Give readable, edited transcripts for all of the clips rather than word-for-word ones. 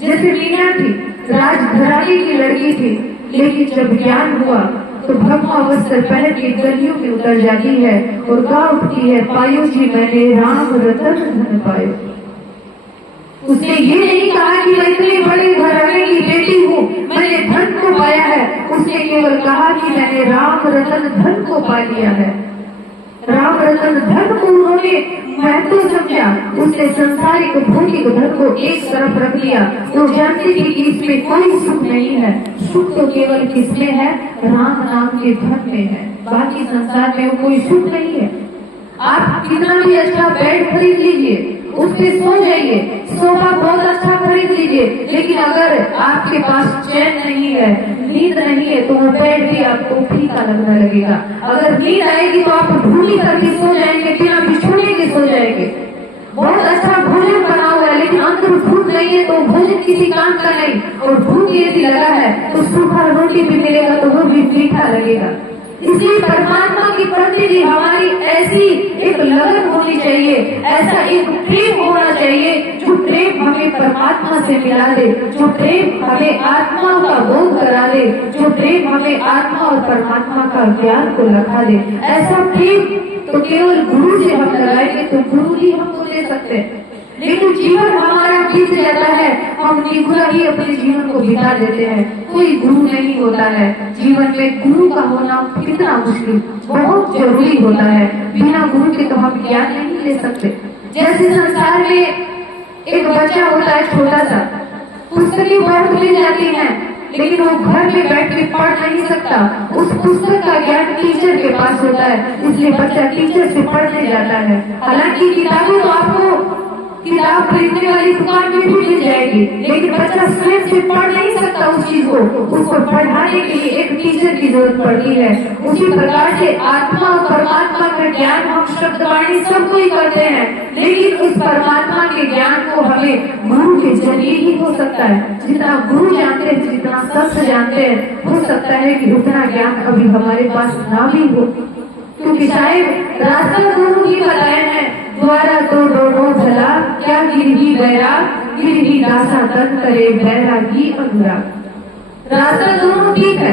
जैसे मीना थी, राजघराने की लड़की थी, लेकिन जब ज्ञान हुआ तो ब्रह्मावस्त्र पहन के गलियों में उतर जाती है और गा उठती है, पायो जी मैंने राम रतन धन पायो। उसने ये नहीं कहा कि मैं इतने बड़े घराने की बेटी हूँ, मैंने धन को पाया है। उसने केवल कहा कि मैंने राम रतन धन को पा लिया है। राम रतन धन को उन्होंने महत्व समझा। उसने संसारिक भौतिक धन को एक तरफ रख दिया। वो जानती थी कि इसमें कोई सुख नहीं है, सुख तो केवल किसमें है? राम नाम के धन में है। बाकी संसार में वो कोई सुख नहीं है। आप कितना भी अच्छा बेड खरीद लीजिए, उस पे सो जाइए, सोफा बहुत अच्छा खरीद लीजिए, लेकिन अगर आपके पास चैन नहीं है, नींद नहीं है, तो वो बेड भी आपको फीका लगने लगेगा। अगर नींद आएगी तो आप ढूंढी करके सो जाएंगे, बिना बिछोने के सो जाएंगे। बहुत अच्छा भोजन बना हुआ है, लेकिन अंदर भूख नहीं है तो भोजन किसी काम का नहीं। और भूख यदि लगा है तो सूखा रोटी भी मिलेगा तो वो भी मीठा लगेगा। इसलिए परमात्मा के प्रति भी हमारी ऐसी एक लगन होनी चाहिए, ऐसा एक प्रेम होना चाहिए जो प्रेम हमें परमात्मा से मिला दे, जो प्रेम हमें आत्मा का बोध करा दे, जो प्रेम हमें आत्मा और परमात्मा का ज्ञान को लगा दे। ऐसा प्रेम तो केवल गुरु से हम लगाएंगे तो गुरु ही हमको दे सकते हैं। लेकिन जीवन हमारा बीत जाता है, हम निगुरा ही अपने जीवन को बिता देते हैं। कोई गुरु नहीं होता है। जीवन में गुरु का होना कितना मुश्किल, बहुत जरूरी होता है। बिना गुरु के तो हम ज्ञान नहीं ले सकते। जैसे संसार में एक बच्चा होता है छोटा सा, पुस्तकें बहुत मिल जाती हैं, लेकिन वो घर में बैठ के पढ़ नहीं सकता। उस पुस्तक का ज्ञान टीचर के पास होता है, इसलिए बच्चा टीचर से पढ़ने जाता है। हालांकि किताबें तो आपको किताब खरीदने वाली दुकान में भी मिल जाएगी, लेकिन बच्चा स्वयं से पढ़ नहीं सकता उस चीज को। उसको पढ़ाने के लिए एक टीचर की जरूरत पड़ती है। उसी प्रकार से आत्मा और परमात्मा का ज्ञान हम शब्दवाणी सब कोई करते हैं, लेकिन उस परमात्मा के ज्ञान को हमें गुरु के जरिए ही हो सकता है। जितना गुरु जानते हैं, जितना सत्य जानते हैं, हो सकता है कि उतना ज्ञान अभी हमारे पास ना भी हो, क्योंकि शायद रास्ता गुरु ही बताए हैं। द्वारा तो दोनों भला क्या गिरही बैराग, गिरही दासा तन करे बैरागी अनुराग। रास्ता दोनों ठीक है,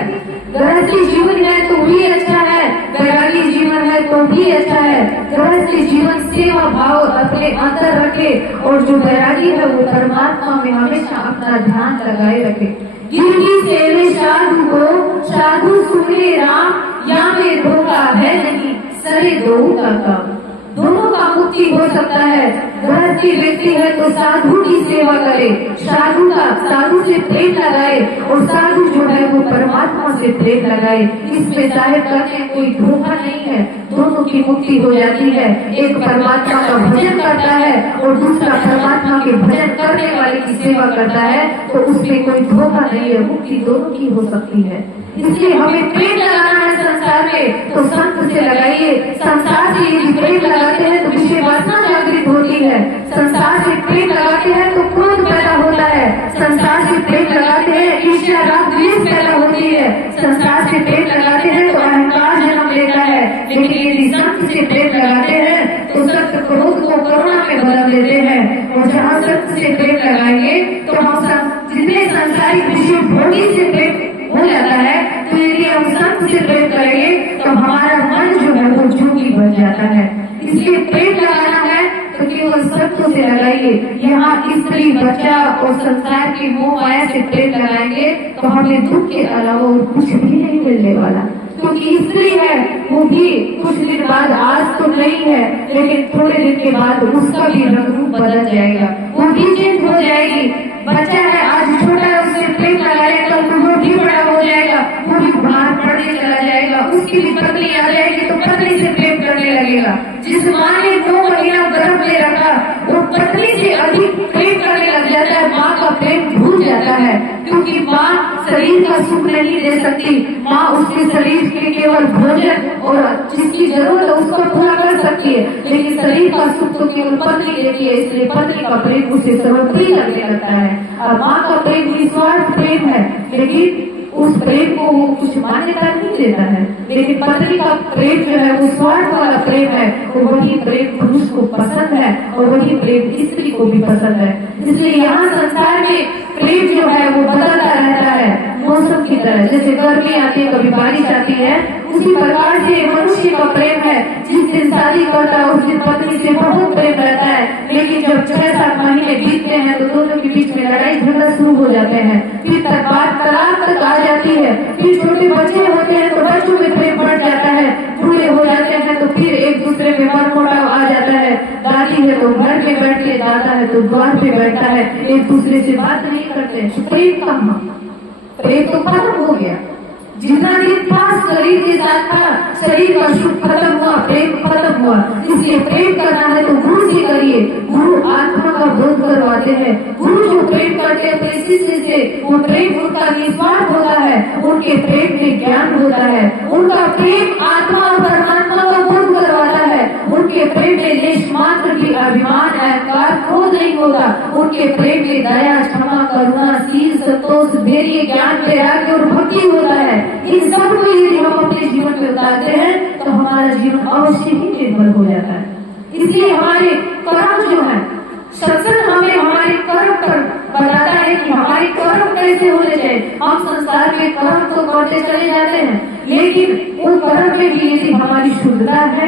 गृहस्थी जीवन है तो भी अच्छा है, बैरागी जीवन है तो भी अच्छा है। गृहस्थी जीवन सेवा भाव अपने अंदर रखे और जो बैरागी है वो परमात्मा में हमेशा अपना ध्यान लगाए रखे। गिरही सेवे साधु को, साधु सुने राम, या में धोखा है नहीं, सरे दो का काम। दोनों का मुक्ति हो सकता है। गृहस्थी व्यक्ति है तो साधु की सेवा करे, साधु से प्रेम लगाए, और साधु जो है वो परमात्मा से प्रेम लगाए। इसमें साहेब करने कोई धोखा नहीं है, दोनों की मुक्ति हो जाती है। एक परमात्मा का भजन करता है और दूसरा परमात्मा के भजन करने वाले की सेवा करता है, तो उसमें कोई धोखा नहीं है, मुक्ति दोनों की हो सकती है। इसलिए हमें प्रेम लगाना है संसार में तो संत से लगाइए। संसार से यदि प्रेम लगाते हैं तो विषय वासना जागृत होती है। संसार से प्रेम लगाते हैं तो क्रोध पैदा होता है। संसार से प्रेम लगाते हैं ईर्ष्या राग द्वेष पैदा होती है। संसार से प्रेम लगाते हैं तो अहंकार जन्म लेता है। लेकिन यदि संत से प्रेम लगाते हैं तो सत्य क्रोध को करुणा में बदल देते हैं। और जहाँ सत्य से प्रेम लगाएंगे तो हम जितने संसारिक विषय भोगी से प्रेम हो जाता है, तो यदि हम संत से प्रेम करेंगे तो हमारा मन जो है वो जोगी बन जाता है। इसलिए प्रेम लगाना है तो केवल सत्य से लगाइए। यहाँ स्त्री बच्चा और संसार की मोह माया से प्रेम लगाएंगे तो हमें दुख के अलावा और कुछ भी नहीं मिलने वाला। क्योंकि स्त्री है वो भी कुछ दिन बाद, आज तो नहीं है लेकिन थोड़े दिन के बाद उसका भी रंग रूप बदल जाएगा, वो भी चेंज हो जाएगी। बच्चा है आज छोटा है, उससे प्रेम लगाएगा तो वो भी बड़ा हो जाएगा, वो भी बाहर पढ़ने चला जाएगा, उसकी भी पत्नी आ जाएगी तो पत्नी से प्रेम करने लगेगा। जिस माँ ने 9 महीना गर्भ में रखा वो पत्नी से अधिक प्रेम करने लग जाता है, माँ का प्रेम भूल जाता है। क्योंकि माँ शरीर का सुख नहीं दे सकती, माँ उसके शरीर के केवल भोजन और जिसकी जरूरत है उसको पूरा कर सकती है, लेकिन शरीर का सुख तो केवल पत्नी देती है। इसलिए पत्नी का प्रेम उसे सर्वोपरि लगने लगता है। और माँ का प्रेम निस्वार्थ प्रेम है, लेकिन उस प्रेम को वो कुछ मान्यता नहीं देता है। लेकिन पत्नी का प्रेम जो है वो स्वार्थ वाला प्रेम है, और वही प्रेम पुरुष को पसंद है और वही प्रेम स्त्री को भी पसंद है। इसलिए यहाँ संसार में गर्मी आती है, कभी बारिश आती है। उसी प्रकार से मनुष्य का प्रेम है, जिस दिन शादी करता है उस दिन पत्नी से बहुत प्रेम रहता है, लेकिन जब 6-7 महीने बीतते हैं तो दोनों के बीच में लड़ाई झगड़ा शुरू हो जाते हैं, फिर तक बात तलाक तक आ जाती है। फिर छोटे बच्चे होते हैं तो बच्चों में प्रेम बढ़ जाता है, बूढ़े हो जाते हैं तो फिर एक दूसरे में मनमुटाव आ जाता है। दादी है तो घर में बैठ के, दादा है तो द्वार पे बैठता है, एक दूसरे से बात नहीं करते। प्रेम कहाँ? प्रेम तो खत्म हो गया। जितना दिन पास शरीर के साथ था, शरीर का सुख खत्म हुआ, प्रेम खत्म हुआ। इसलिए प्रेम करना है तो गुरु से करिए। गुरु आत्मा का बोध करवाते हैं। गुरु जो प्रेम करते हैं अपने शिष्य से, वो प्रेम उनका निस्वार्थ होता है, उनके प्रेम में ज्ञान होता है, उनका प्रेम आत्मा और परमात्मा का बोध करवाता है। उनके प्रेम में लेश मात्र भी अभिमान अहंकार क्रोध नहीं होता। उनके प्रेम में दया क्षमा करुणा शील संतोष धैर्य ज्ञान वैराग्य और भक्ति होता है। इन सब को यदि हम अपने जीवन में उतारते हैं तो हमारा जीवन अवश्य ही निर्मल हो जाता है। इसलिए हमारे कर्म जो है, सत्संग हमें हमारे कर्म पर बताता है कि हमारे कर्म कैसे होने चाहिए। हम संसार में कर्म तो करते चले जाते हैं, लेकिन वो कर्म में भी यदि हमारी शुद्धता है,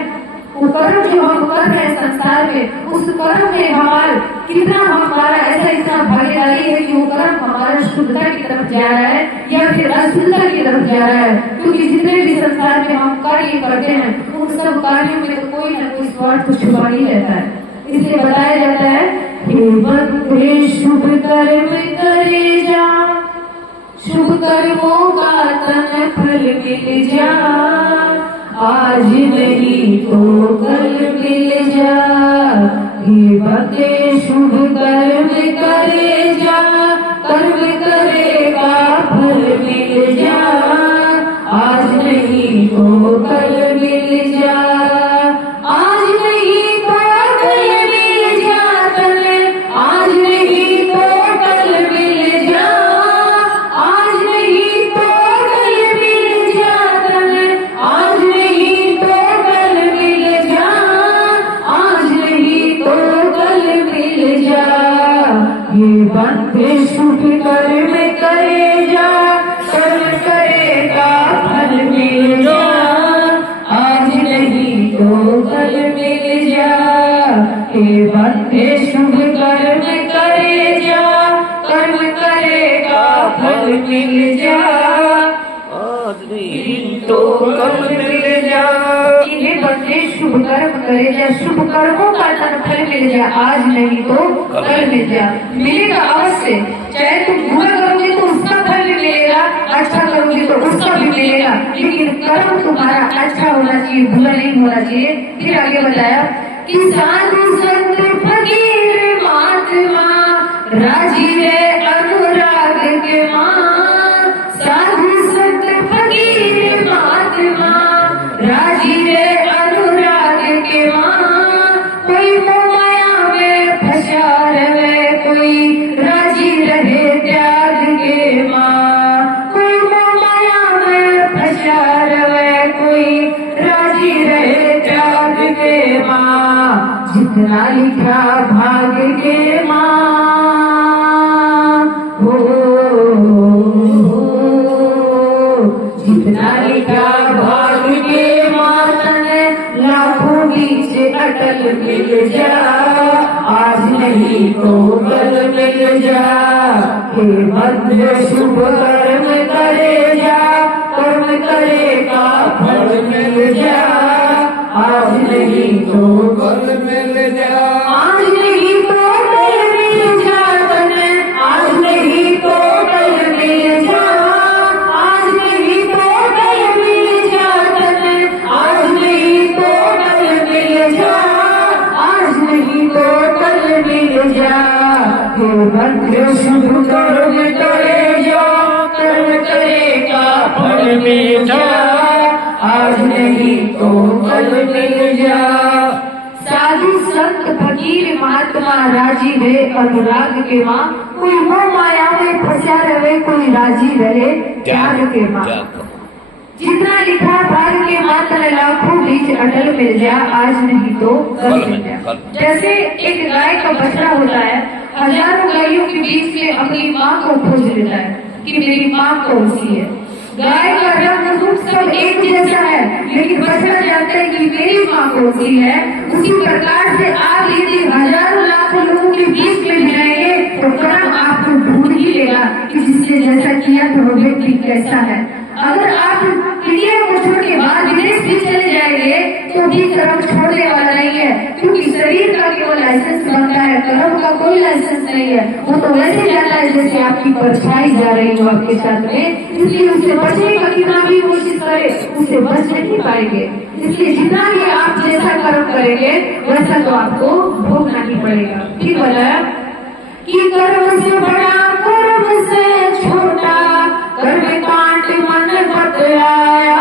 वो कर्म जो हम कर रहे हैं संसार में, उस कर्म में हमारा कितना हमारा ऐसा इतना भागीदारी है कि वो कर्म हमारा शुद्धता की तरफ जा रहा है या फिर अशुद्धता की तरफ जा रहा है। क्योंकि जितने भी संसार में हम कार्य करते हैं उन सब कार्यों में तो कोई न कोई स्वार्थ तो छुपा ही रहता है। इसलिए बताया जाता है, हे बंधे शुभ कर्म करे जा, शुभ कर्मों का तन फल मिल जा, आज नहीं तो कल मिल जा। हे बंदे शुभ कर्म करे जा, कर्म करेगा फल मिल जा, आज नहीं तो कल मिल जा, आज नहीं तो कल मिल जा, आज नहीं तो कल मिल जा, आज नहीं तो कल मिल जा, आज नहीं तो कल मिल जा, आज नहीं तो कल मिल जा। ये बंदे शुभ कर्म करे जा, कर्म करेगा फल मिल जा, आज नहीं तो कल मिल जा। ये बंदे शुभ कर्म करे जा, कर्म करेगा फल मिल जा, आज नहीं तो कल मिल जा। ये बंदे शुभ कर्म करे जा, शुभ कर्मों का फल मिल जा, आज नहीं तो कल मिल जा। मिलेगा अवश्य, चाहे तुम बुरा करोगे तो उसका फल भी मिलेगा, अच्छा करोगे तो उसका भी मिलेगा, लेकिन कर्म तुम्हारा अच्छा होना चाहिए, बुरा नहीं होना चाहिए। फिर आगे बताया कि साधु संत फकीर महात्मा राजीव अनुराग के मां, साधु संत फकीर महात्मा राजीव अनुराग के मां, कोई माया में फंसा रहे कोई राजी रहे त्याग के मां, कोई माया में फंसा रहे कोई राजी रहे त्याग के मां, जितना लिखा भाग के मां हो, जितना लिखा भाग के मां तने लाखों बीच अटल मिल जा, आज नहीं तो कल मिल जा। हे भद्र शुभ कर्म करे जा, कर्म करेगा फल मिल जा, आज नहीं तो कल मिल जा, आज नहीं तो कल मिल जा, आज नहीं तो कल मिल जा, आज नहीं तो कल मिल जा, आज नहीं तो कल मिल जा, आज नहीं तो कल मिल जा। हे भद्र शुभ कर्म करे जा, कर्म करेगा फल मिल जा, आज नहीं तो कल मिल जा। साधु संत फकीर महात्मा राजी रहे अनुराग के मां, कोई वो माया में फंसा रहे कोई राजी रहे त्याग के मां, जितना लिखा भाग के मां तने लाखों बीच अटल मिल जा, आज नहीं तो कल मिल जा। जैसे एक गाय का बछड़ा होता है, हजारों गायों के बीच में अपनी माँ को खोज लेता है कि मेरी माँ कौन सी है। गाय का रंग रूप सब एक जैसा है, लेकिन बछड़ा जानता है कि मेरी माँ कौन सी है। उसी प्रकार से आप यदि हजारों लाखों लोगों के बीच में जाएंगे तो कर्म आपको ढूंढ ही लेगा कि जिसने जैसा किया तो वो व्यक्ति कैसा है। अगर आप इंडिया को छोड़ के बाहर विदेश भी चले जाएंगे तो भी कर्म छोड़ने वाला नहीं है, क्योंकि शरीर का केवल लाइसेंस बनता है, कर्म का कोई लाइसेंस नहीं है। वो तो वैसे जाता है जैसे आपकी परछाई जा रही हो आपके साथ में, इसलिए उससे बचने का कितना भी कोशिश करे उससे बच नहीं पाएंगे। इसलिए जितना भी आप जैसा कर्म करेंगे वैसा तो आपको भोगना ही पड़ेगा। ठीक बोला कि कर्म से बड़ा कर्म से छोटा, कर्म कांड मन बतलाया।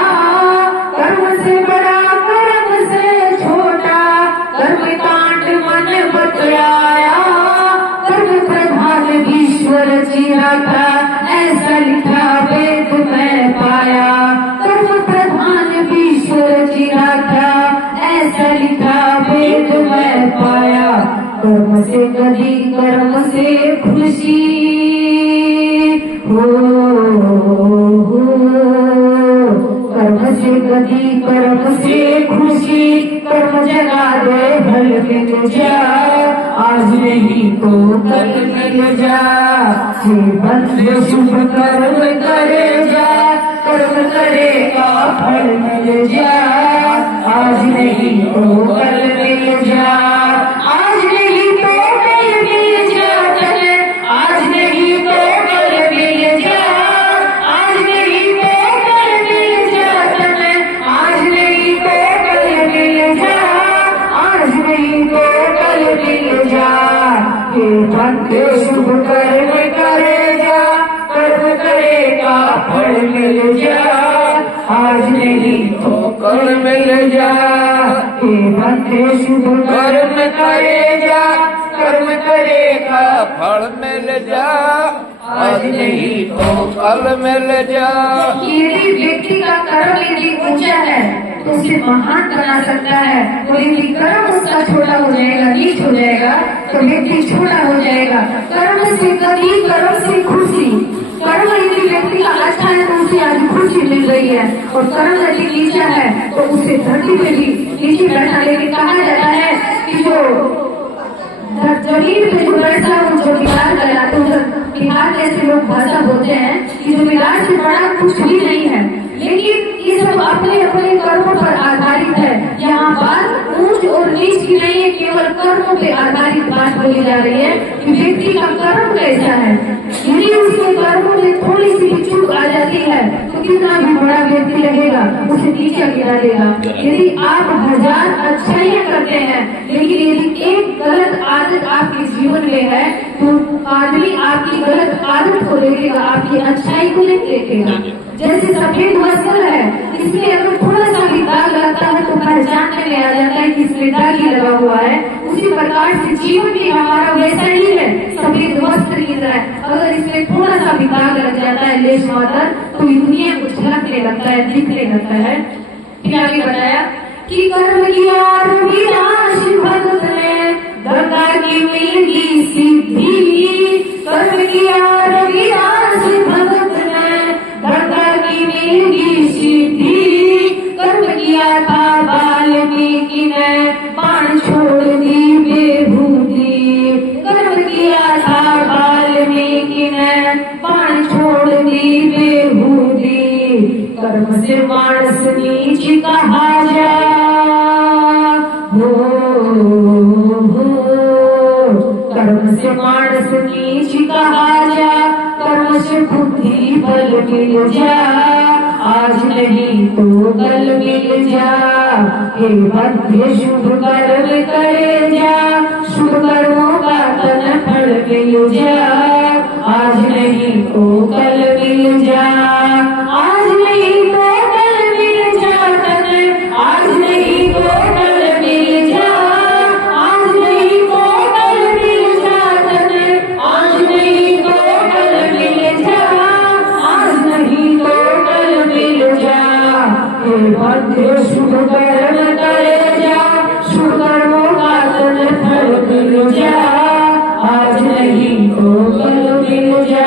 कर्म से बड़ा कर्म से छोटा, कर्म कांड मन बतलाया। कर्म प्रधान ईश्वर जीरा था, ऐसा लिखा वेद में पाया। कर्म प्रधान ईश्वर जीरा था, ऐसा लिखा वेद में पाया। कर्म से कभी कर्म से खुशी हो, कर्म से कभी कर्म से खुशी। कर्म जगा दे भल मिल जा, आज नहीं तो कल मिल जा। से बंधे शुभ कर्म करे जा, कर्म करेगा फल मिल जा। आज नहीं तो कल मिल जा, आज नहीं तो कल मिल जा। आज नहीं तो कल मिल जा, आज नहीं तो कल मिल जा। आज नहीं तो कल मिल जा, आज नहीं तो कल मिल जा। हे बंधे शुभ कर्म करे जा, कर्म करेगा फल मिल जा। आज नहीं तो कल मिल जा। हे बंधे शुभ कर्म करे जा, कर्म करेगा फल मिल जा। आज नहीं तो कल मिल जा। यदि व्यक्ति का कर्म यदि ऊंचा है तो उसे महान बना सकता है, और यदि कर्म उसका छोटा हो जाएगा, नीच हो जाएगा तो व्यक्ति छोटा हो जाएगा। कर्म से कभी कर्म से खुशी। कर्म यदि व्यक्ति का अच्छा है तो उसे आज खुशी मिल रही है, और कर्म यदि नीचा है तो उसे धरती पे भी नीचे बैठा। लेकिन कहा जाता है कि जो जमीन पे जो बैठता है वो जमींदार कहलाते हैं। बिहार जैसे लोग भाषा बोलते हैं कि जमींदार से बड़ा कुछ भी नहीं है, लेकिन ये सब अपने अपने कर्मों पर आधारित है। यहाँ बात ऊंच और नीच की नहीं है, केवल कर्मों पे आधारित बात बोली जा रही है कि व्यक्ति का कर्म कैसा है। यदि उसके कर्मों में थोड़ी सी भी चूक आ जाती है तो कितना भी बड़ा व्यक्ति रहेगा उसे नीचे गिरा देगा। यदि आप 1000 अच्छाइयाँ करते हैं, लेकिन यदि एक गलत आदत आपके जीवन में है तो आदमी आपकी गलत आदत को देखेगा, आपकी अच्छाई को नहीं देखेगा। जैसे सफेद वस्त्र है, इसमें अगर थोड़ा सा भी दाग लगता है तो पहचानने में आ जाता है कि इसमें दाग ही लगा हुआ है। उसी प्रकार से जीवन भी हमारा वैसा ही है, सफेद वस्त्र की तरह। अगर इसमें थोड़ा सा भी दाग लग जाता है लेश मात्र तो ये दुनिया को झलकने लगता है, दिखने लगता है। फिर आगे बताया कि कर्म किया रविदास भगत ने, गंगा की मिलगी सिद्धि। कर्म किया रविदास भगत ने, गंगा की मिलगी सिद्धि। कर्म किया था वाल्मीकि ने, बाण छोड़ दी बेभूति। कर्म किया था वाल्मीकि ने, बाण छोड़ दी बेभूति। कर्म से मानस नीच कहा जा, कर्म से मानस नीच कहा जा। कर्म से बुद्धि बल मिल जा, आज नहीं तो कल मिल जा। हे बंधे शुभ कर्म करे जा, शुभ कर्मों का तन फल मिल जा। आज नहीं तो कल मिल जा, आज नहीं तो कल मिल जा। आज नहीं तो कल मिल जा, आज नहीं तो कल मिल जा। आज नहीं तो कल मिल जा, आज नहीं तो कल मिल जा। हे बंधे शुभ कर्म करे जा, शुभ कर्मों का तन फल मिल जा। आज नहीं तो कल मिल जा।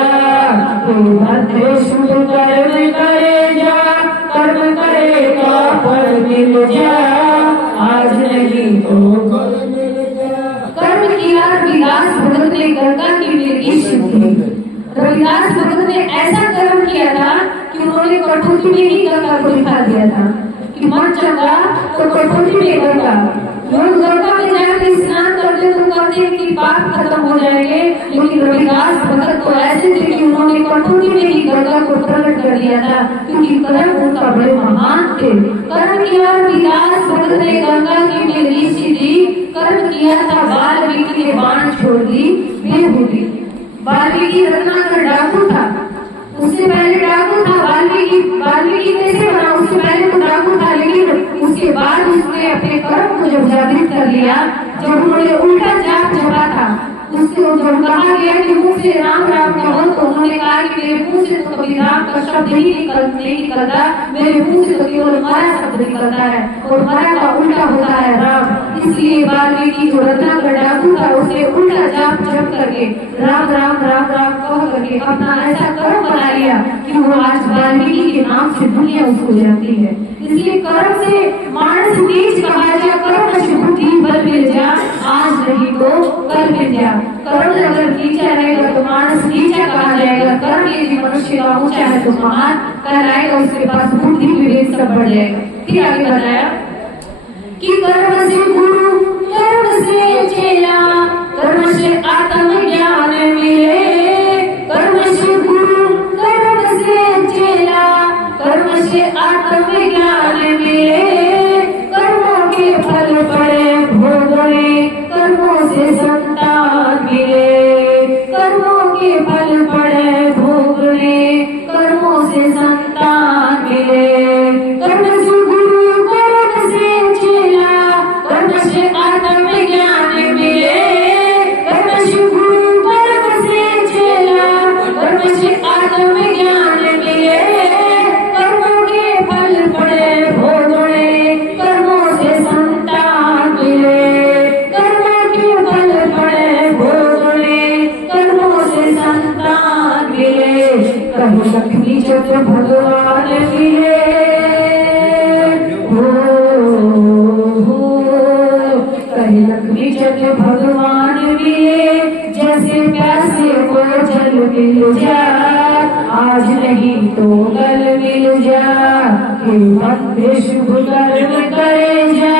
हे बंधे शुभ कर्म करे मिल जा, आज नहीं तो कल मिल जा। कर्म किया रविदास भगत ने गंगा की मिर्गी सीखी। रविदास भगत ने ऐसा कर्म किया था कि उन्होंने कठोती में ही गंगा को दिखा दिया था कि मन चंगा तो कठोती में गंगा। लोग गंगा में जाकर स्नान करते तो कहते हैं कि पाप खत्म हो जाएंगे, लेकिन रविदास भगत तो ऐसे थे कि उन्होंने कठोती में ही गंगा को प्रकट कर दिया था, क्योंकि कर्म उनका बड़े महान थे। कर्म किया रविदास भगत ने गंगा की मिर्गी सीधी। कर्म किया था वाल्मीकि ने बाण छोड़ दी बेहूदी। वाल्मीकि रत्नाकर डाकू था, उससे पहले डाकू था। वाल्मीकि कैसे बना? उससे पहले तो डाकू था, लेकिन उसके बाद उसने अपने कर्म को जब जागृत कर लिया, जब उन्होंने उल्टा जाप जपा था, उसको जब कहा गया कि मुंह से राम राम कहो, तो उन्होंने कहा कि मेरे मुंह से तो कभी राम का शब्द ही नहीं निकलता, मेरे मुंह से तो केवल मरा शब्द निकलता है, और मरा का उल्टा होता है राम। इसलिए वाल्मीकि जो रत्नाकर डाकू था, उसने उल्टा जाप जप करके राम राम राम राम कह करके अपना ऐसा कर्म बना लिया कि वो आज वाल्मीकि के नाम से दुनिया उसको जानती है। इसलिए कर्म से मानस नीच कहा जा, कर्म से बुद्धि बल मिल जा, आज नहीं तो कल मिल जा। कर्म अगर नीचा रहेगा तो मानस नीचा कहा जाएगा, कर्म यदि मनुष्य का ऊंचा है तो महान कहलाएगा, उसके पास बुद्धि विवेक सब बढ़ जाएगा। फिर आगे बताया कि कर्म से गुरु, कर्म से चेला, कर्म से आत्मज्ञान मिले। कर्म से गुरु, कर्म से चेला, कर्म से आत्मज्ञान मिले। कर्मों के फल पड़े भोगने, कर्मों से संतान मिले। कर्मों के फल पड़े भोगने, कर्मों से संतान मिले। कर्म से गुरु, कर्म से चेला, कर्म से आत्मज्ञान मिले। कर्म से गुरु, कर्म से चेला, कर्म से आत्मज्ञान मिले। कर्मों के फल पड़े भोगने, कर्मों से संतान मिले। कर्मों के फल पड़े भोगने, कर्मों से संतान मिले। कहीं लक्ष्मी चक्र भगवान मिले, कहीं लक्ष्मी चक्र भगवान मिले। जैसे प्यासे को जल मिल जा, आज नहीं तो कल मिल जा। हे बंदे शुभ कर्म करे जा,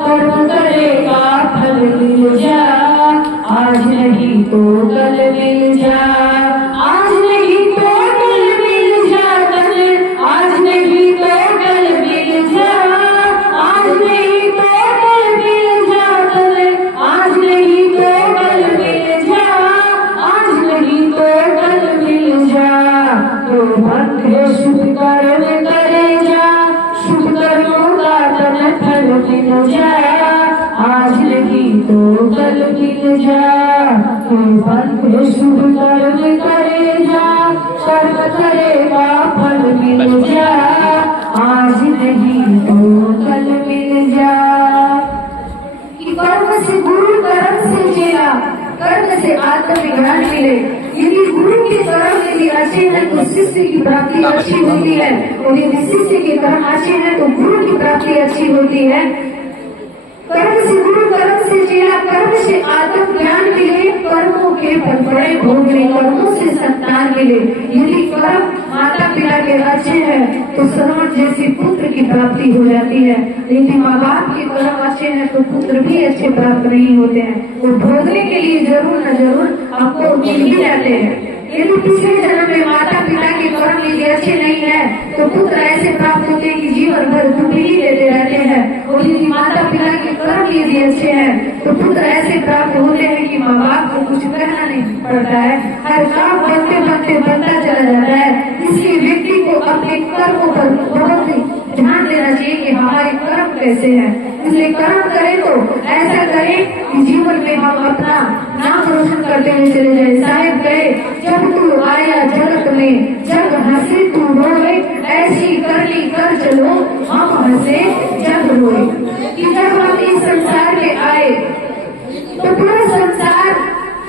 कर्म करेगा फल मिल जा, आज नहीं तो कल मिल जा। आज नहीं तो कल मिल जा, आज नहीं तो कल मिल जा। आज नहीं तो कल मिल जा, आज नहीं तो कल मिल जा। आज नहीं तो कल मिल जा। तो बंदे शुभ कर्म करे जा, शुभ कर्मों का तन फल मिल जा, आज नहीं तो कल मिल जा। तो बंदे शुभ कर्म करे जा, कर्म करेगा फल मिल जा, आज नहीं तो कल मिल जा। कि कर्म से गुरु, कर्म से चेला, कर्म से आत्मज्ञान मिले। यदि गुरु के कर्म यदि अच्छे हैं तो शिष्य की प्राप्ति अच्छी होती है, और यदि शिष्य के कर्म अच्छे हैं तो गुरु की प्राप्ति अच्छी होती है। कर्म से गुरु, कर्म से चेला, कर्म से आत्मज्ञान मिले। कर्मों के फल पड़े भोगने, कर्मों से संतान मिले। यदि कर्म माता पिता के अच्छे हैं तो सर्वण जैसी पुत्र की प्राप्ति हो जाती है। यदि माँ बाप के कर्म अच्छे हैं तो पुत्र भी अच्छे प्राप्त नहीं होते हैं, वो भोगने के लिए जरूर न जरूर आपको मिल ही जाते हैं। यदि पिछले जन्म में माता पिता के कर्म यदि अच्छे नहीं है तो पुत्र ऐसे प्राप्त होते हैं कि जीवन भर दुख ही देते रहते हैं। और यदि माता पिता के कर्म यदि अच्छे हैं तो पुत्र ऐसे प्राप्त होते हैं कि माँ बाप को कुछ कहना नहीं पड़ता है, हर काम बनते बनते बनता चला जाता है। इसलिए व्यक्ति को अपने कर्मों पर बहुत ही ध्यान देना चाहिए कि हमारे कर्म कैसे हैं। इसलिए कर्म करें तो ऐसा करें कि जीवन में हम अपना नाम रोशन करते हुए चले जाए। साहेब गए, जब तू आया जगत में, जग हंसे तू रोए, ऐसी करनी कर चलो हम हंसे जग रोए। कि जब हम इस संसार में आए तो पूरा संसार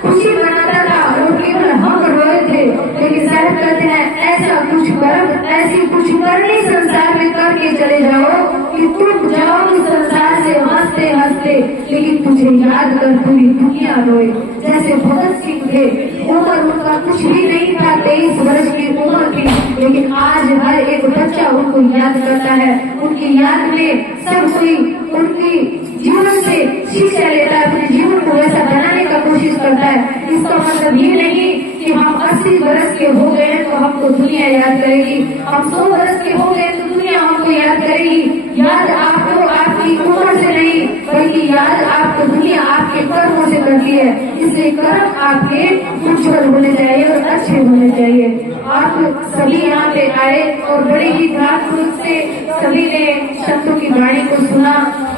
खुशी मनाता था और केवल हम रोए थे। लेकिन साहब कहते हैं ऐसा कुछ कर्म, ऐसी कुछ करनी संसार में करके चले जाओ कि तुम जाओगी संसार से हंसते हंसते, लेकिन तुझे याद कर पूरी दुनिया रोए। जैसे भगत सिंह थे, उम्र उनका कुछ भी नहीं था, 23 वर्ष की उम्र थी, लेकिन आज हर एक बच्चा उनको याद करता है। उनकी याद में सब कोई उनकी जीवन से शिक्षा लेता है, अपने जीवन को वैसा बनाने का कोशिश करता है। इसका मतलब ये नहीं कि हम 80 वर्ष के हो गए तो हमको दुनिया याद करेगी, हम 100 वर्ष के हो गए तो दुनिया हमको याद करेगी। याद आपको आपकी उम्र से नहीं, बल्कि याद आपको दुनिया आपके कर्मों से करती है। इसलिए कर्म आपके उज्जवल होने चाहिए और अच्छे होने चाहिए। आप सभी यहाँ पे आए और बड़े ही ध्यानपूर्वक से सभी ने शब्दों की वाणी को सुना,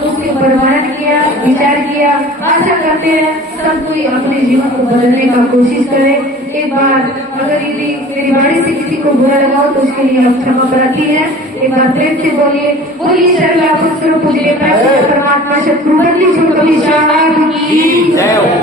उसके ऊपर मनन किया, विचार किया। आशा करते हैं सब कोई अपने जीवन को बदलने का कोशिश करे। एक बार अगर यदि मेरी वाणी से किसी को बुरा लगा हो तो उसके लिए आप क्षमा प्रार्थी है। एक बार प्रेम से बोलिए, बोलिए शर्मिला पुत्र पूजे परमात्मा शत्रु बंदी जो कभी शाह की जय हो।